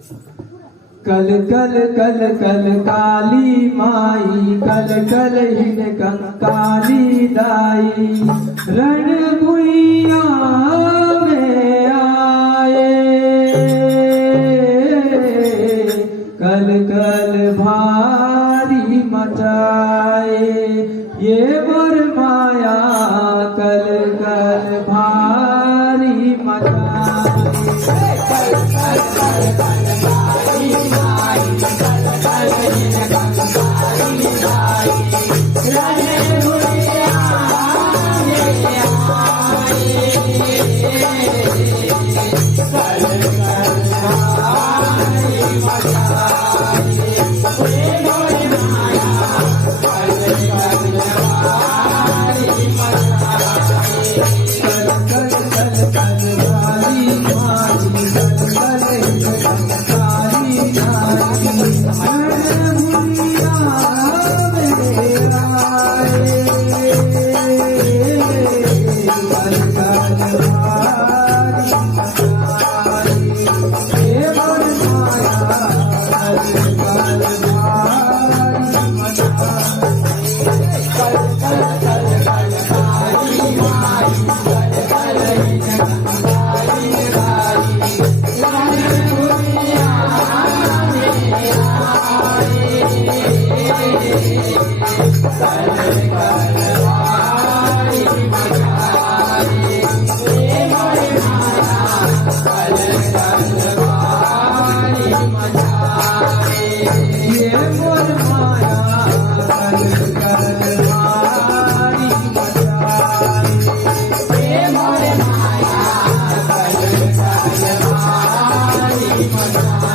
कल कल कल कल काली माई कल कल हिन कंकाली दाई रण भुइया में आए कल कल भारी मचाए ये वर माया कल कल भारी मचाए कल कल कल कल भारी माई कल कल हिन कंकाली दाई रण भुइया में आए कल कल भारी मचाए ये वर माया कल कल भारी मचाए कल कल कल भारी माई कल कल हिन कंकाली दाई रण भुइया में आए कल कल भारी मचाए ये वर माया कल कल भारी मचाए कल कल कल कल भारी माई कल कल हिन कंकाली दाई रण भुइया में आए कल कल भारी मचाए ये वर माया कल कल भारी मचाए ये वर माया कल कल भारी मचाए ये वर माया कल कल भारी मचाए